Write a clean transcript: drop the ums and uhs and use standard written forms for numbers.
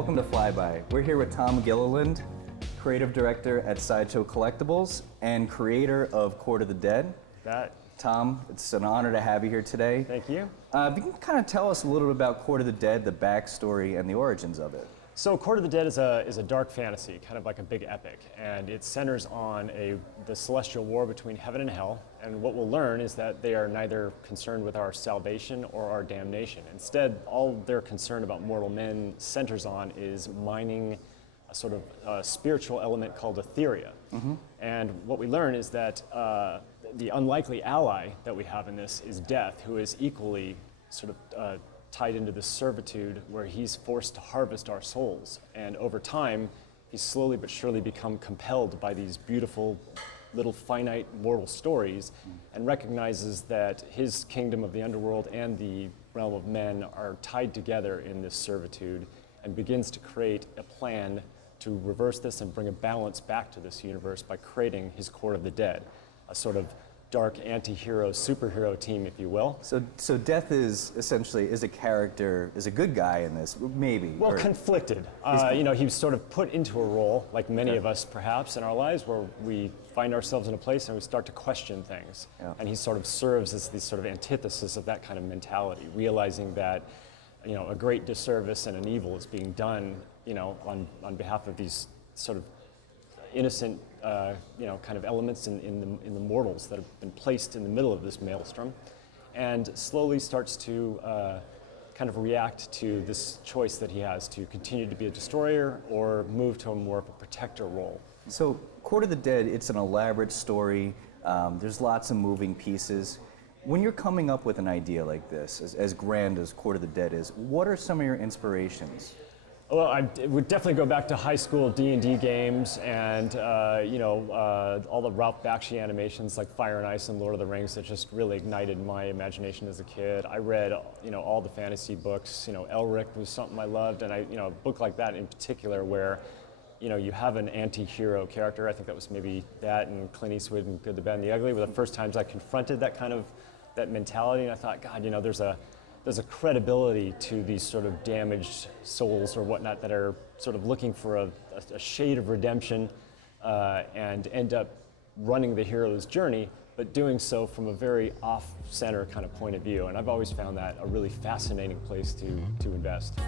welcome to Flyby. We're here with Tom Gilliland, creative director at Sideshow Collectibles and creator of Court of the Dead. Tom, it's an honor to have you here today. Thank you. If you can kind of tell us a little bit about Court of the Dead, the backstory and the origins of it. So Court of the Dead is a dark fantasy, kind of like a big epic, and it centers on the celestial war between heaven and hell, and what we'll learn is that they are neither concerned with our salvation or our damnation. Instead, all their concern about mortal men centers on is mining a sort of spiritual element called etheria. And what we learn is that the unlikely ally that we have in this is Death, who is equally sort of tied into this servitude where he's forced to harvest our souls. And over time, he's slowly but surely become compelled by these beautiful little finite mortal stories and recognizes that his kingdom of the underworld and the realm of men are tied together in this servitude and begins to create a plan to reverse this and bring a balance back to this universe by creating his Court of the Dead, a sort of dark anti-hero, superhero team, if you will. So Death is essentially a character, is a good guy in this, maybe. Well, conflicted. You know, he was sort of put into a role, like many of us perhaps in our lives, where we find ourselves in a place and we start to question things. And he sort of serves as the sort of antithesis of that kind of mentality, realizing that, you know, a great disservice and an evil is being done, you know, on behalf of these sort of innocent, you know, kind of elements in the mortals that have been placed in the middle of this maelstrom, and slowly starts to kind of react to this choice that he has to continue to be a destroyer or move to a more of a protector role. So Court of the Dead, it's an elaborate story. There's lots of moving pieces. When you're coming up with an idea like this, as grand as Court of the Dead is, what are some of your inspirations? Well, I would definitely go back to high school D&D games and, you know, all the Ralph Bakshi animations like Fire and Ice and Lord of the Rings that just really ignited my imagination as a kid. I read, you know, all the fantasy books. You know, Elric was something I loved, and you know, a book like that in particular where, you know, you have an anti-hero character. I think that was maybe that and Clint Eastwood and Good, the Bad, and the Ugly were the first times I confronted that kind of mentality, and I thought, God, you know, there's a credibility to these sort of damaged souls or whatnot that are sort of looking for a shade of redemption and end up running the hero's journey, but doing so from a very off-center kind of point of view. And I've always found that a really fascinating place to invest.